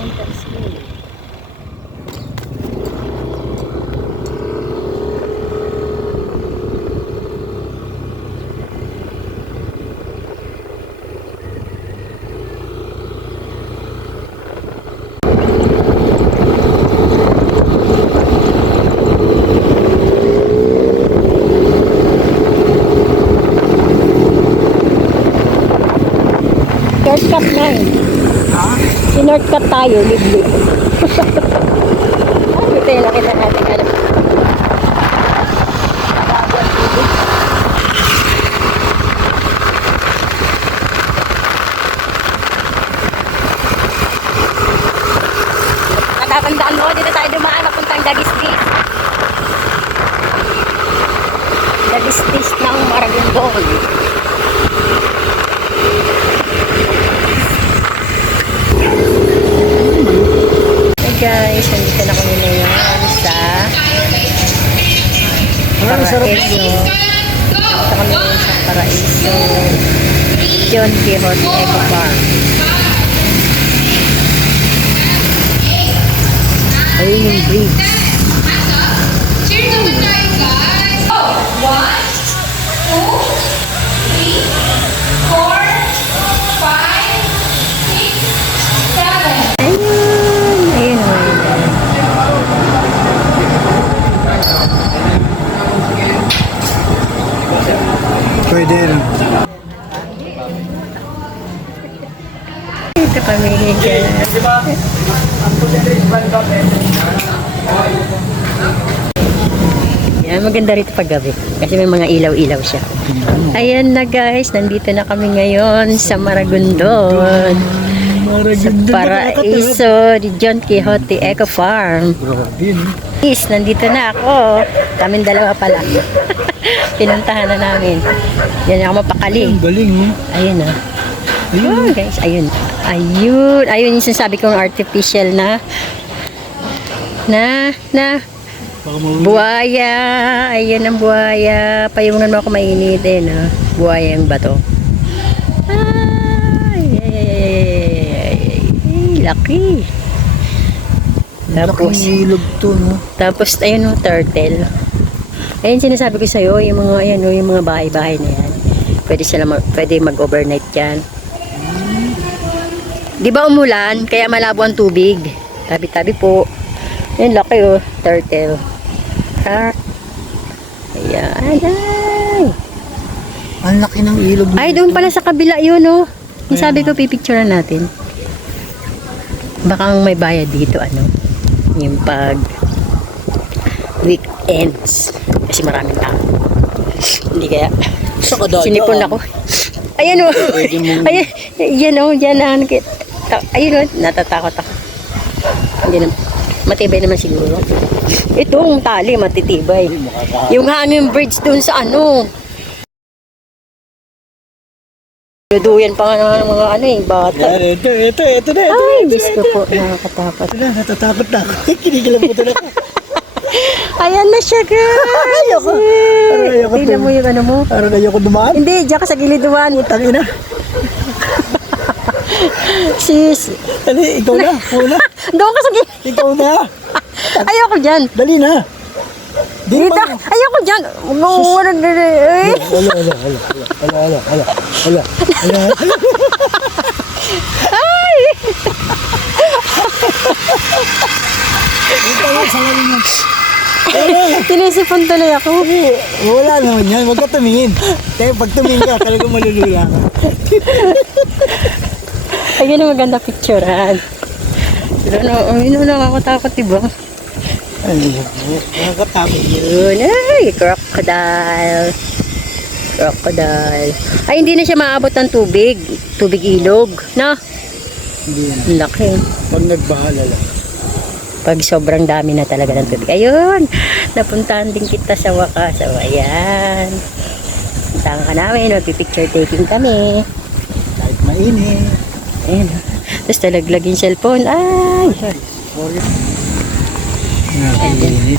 entrance nila. Shortcut na eh. Sinortcut tayo, liblib. Ito yung nakita natin. Ano? Natatandaan mo, dito tayo dumaan papuntang Dagistis. Dagistis ng Maragondon. Guys, nandito na kami ngayon sa Paraiso. Nandito kami ngayon sa Paraiso John Quixote Eco Farm. Ayun yung bridge. Cheers naman tayo, guys! 1, 2, 3, 4, 5, 6, 7. Pwede rin. Ito kami dyan. Yan, maganda rito paggabi. Kasi may mga ilaw-ilaw siya. Ayan na guys, nandito na kami ngayon sa Maragondon. Sa Paraiso ni John Quixote Eco Farm. Yes, nandito na ako. Kaming dalawa pala. Pinuntahan na namin. Yan ako mapakali. Galing mo. Ayun na. Oh, guys, ayun. Ayun. Ayun yung sinasabi kong artificial na buhaya. Ayun ang buhaya. Payungan mo ako mainit eh, no? Buhaya yung bato. Ay, laki. Tapos, ilog to, no? Tapos, ayun yung turtle. Ayun sinasabi ko sa'yo, yung mga, ayan, yung mga bahay-bahay na yan. Pwede mag-overnight yan. Di ba umulan? Kaya malabo ang tubig. Tabi-tabi po. Ayun, laki oh, turtle. Ha? Ayan, ay. Ang laki ng ilog. Ay, doon pala sa kabila yun oh. Yung sabi ko, pipicturean natin. Baka may bayad dito, ano. Yung pag weekends. Kasi maraming tao. Hindi kaya. Sinipon ako. Ayan o. Ayan. Yan o. Yan na. Ayun o. Natatakot ako. Hindi na. Matibay naman siguro. Itong tali matitibay. Yung hanging bridge dun sa ano. Duduyan pa nga ng mga ano eh. Bata. Ito na. Ay, Diyos ko po. Nakakatakot. Ito na, natatakot na ako. Kinikilang po na ako. Ayan na siya, guys. Ayoko. Ayoko. Tingnan mo yung ano mo. Parang ayoko dumaan. Hindi, diyan ka sa gilid dumaan. Tangina. Sis. Dali, ikaw na. Una. Doon ka sa gilid. Ikaw na. Ayoko dyan. Dali na. Dito. Ayoko dyan. Wala. Ay. Tinisipon tuloy ako. Wala naman yan. Huwag ka tumingin. Kaya pag tumingin ka, talagang malulula ka. Ayun ang maganda picturean. Ayun ang nakakatakot, diba? Ay, nakakatakot. Yun. Ay, crocodile. Crocodile. Ay, hindi na siya maabot ng tubig. Tubig ilog. No? Hindi yan. Laki. Pag nagbahala lang. Pag sobrang dami na talaga ng tubig. Ayun. Napuntahan din kita sa wakas. So, ayan. Puntahan ka namin. Magpipicture taking kami. Kahit mainit. Ayan. Tapos talaglag yung cellphone. Ay. Mainit.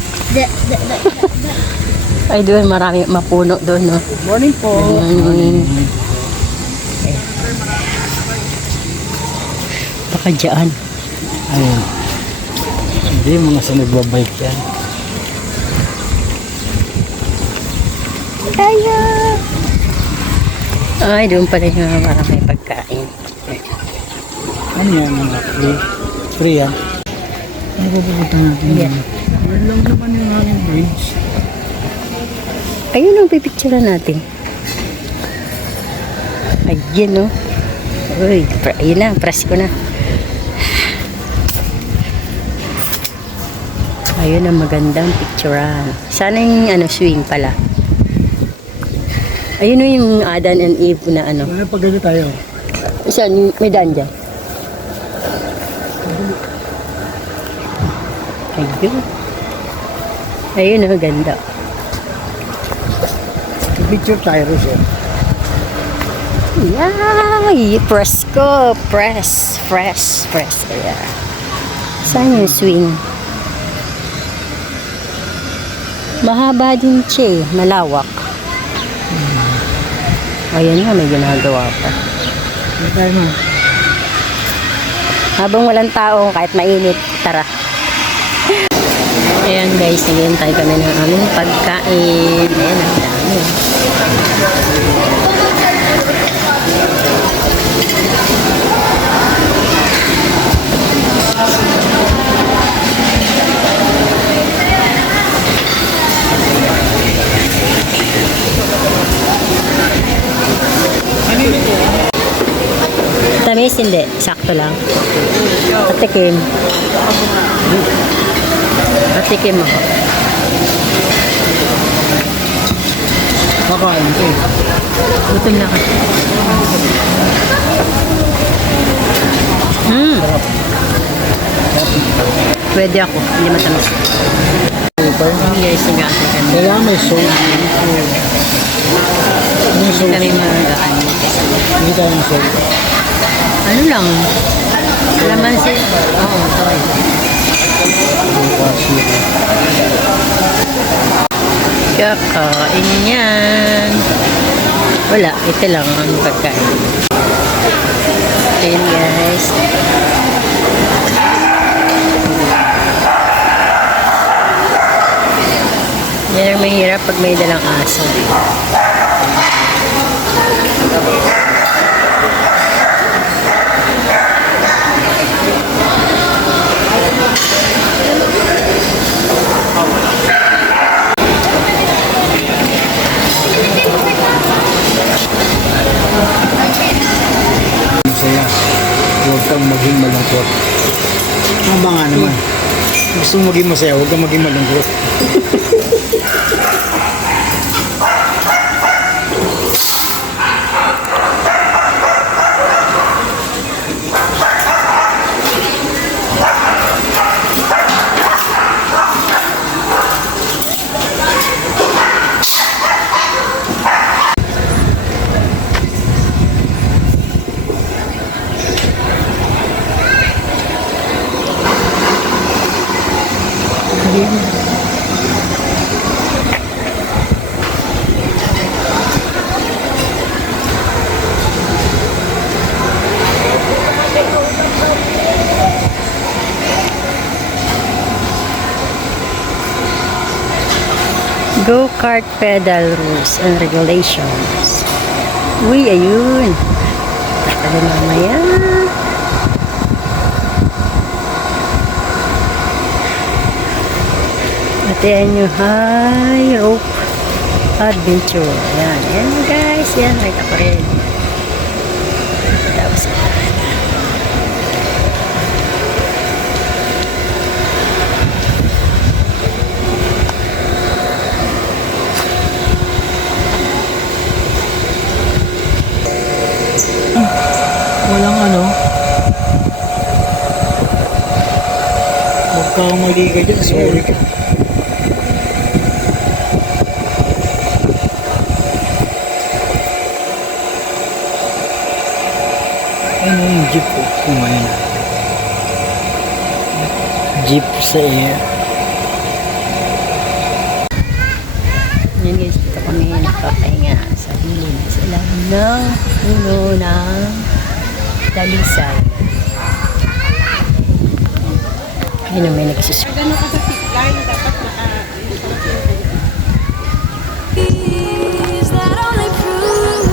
Ay, doon marami mapuno doon, no? Good morning po. Baka dyan. Ayun. Hindi mga sa nagbabike yan. Kaya! Ay, doon pala yung mga marami pagkain. Ano yan mga free? Free yan? Ano pupunta natin? Yan. Yan lang naman yung aming bridge. Ayun ang pipicturean natin. Ayun, no? Uy, ayun na, press ko na. Ayun ang magandang picturean. Sana yung swing pala. Ayun no, yung Adan and Eve na ano. Wala pag gano'n tayo. Saan? May daan dyan. Ayun. Ayun ang ganda. Picture tayo rin siya. Yay! Press ko. Press. Press. Press. Ayan. Saan yung swing? Mahaba din siya eh. Malawak. Ayan nga, may ginagawa pa. Hindi tayo ma. Habang walang tao, kahit mainit, tara. Ayan guys, naghihintay kami ng aming pagkain. Ayan, ang dami. Tamis, hindi. Sakto lang. Patikim. Patikim ako. Kakain ko eh. Gutom na ka. Pwede ako. Hindi matamis. Hindi guys, nag-aantay kami. Kailangan may soul. May soul. Kami mag-aan. Hindi tayo may soul. Ano lang? Kalamansi. Oo, sorry. Kakain yan. Wala, ito lang ang pagkain. Ayan guys. Yan ang mahirap pag may dalang aso. Masaya. Huwag kang maging malungkot. Tama nga naman. Gusto mo maging masaya, huwag kang maging malungkot. Go-kart pedal rules and regulations. Uy, ayun. Takala mamaya. At yan yung high rope adventure. Yan. Yan guys. Yan. Nakita ko rin. Tapos Walang ano. Huwag kang mali ka dyan. Sorry ka. Ano yung jeep ko? Kumain na. Jeep sa air. yan guys, dito kami nakapahinga sa gilid sa ilalim ng puno ng dalisay. Ayun na, may nagsis... Gano'n ka sa zipline, dapat naka... that only prove,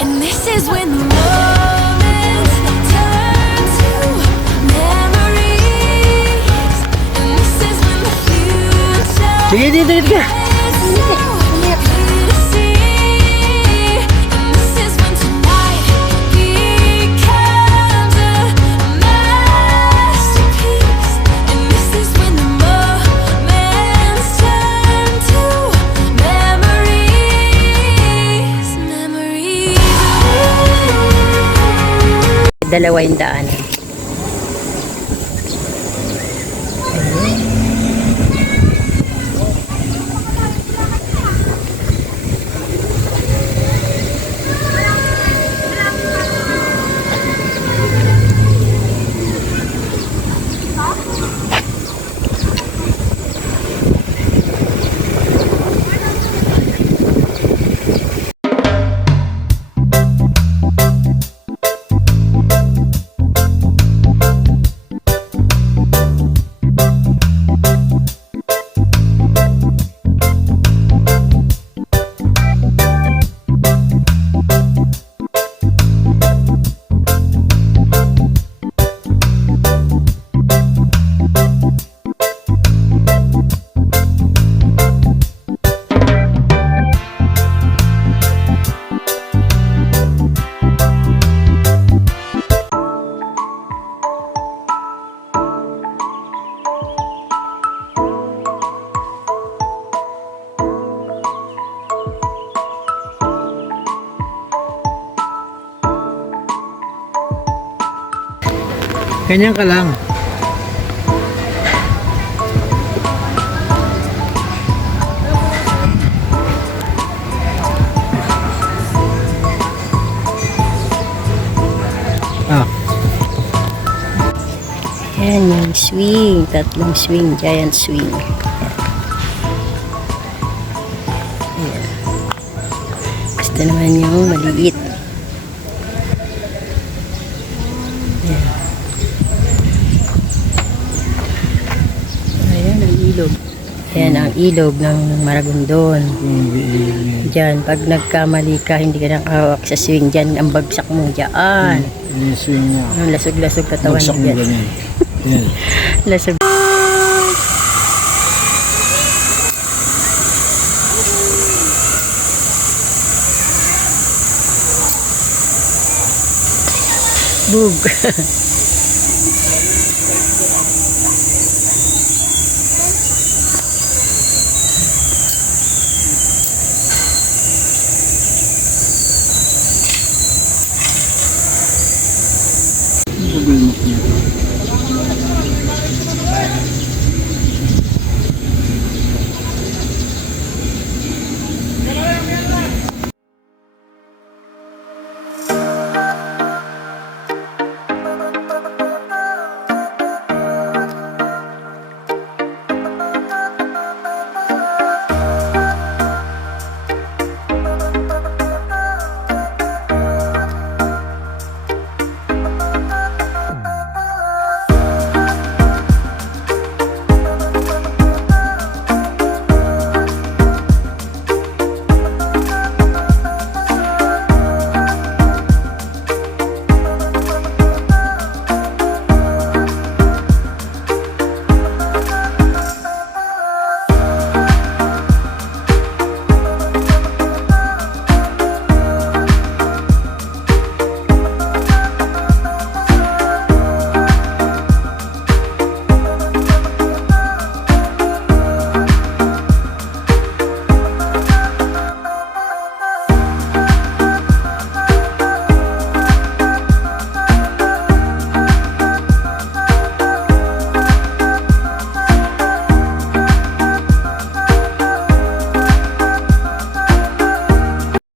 and this is when the moments turn to memories, and this is when the future Sige, dito ka. is so clear to see, and this is when tonight becomes a masterpiece, and this is when the moments turn to memories, memories. Dalawa yung daanan. Ganyan ka lang. Ah, Ayan yung swing. Tatlong swing. Giant swing. Ayan. Gusto naman yung maliit. Ayan. Ayan ang ilog. Ayan ang ilog ng Maragondon. Diyan, pag nagkamali ka, hindi ka nakahawak sa swing, diyan ang bagsak mo diyan. yung swing niya. Ang lasog-lasog katawan Bagsak mo mo diyan. ganyan. Yan. Lasog. Bug.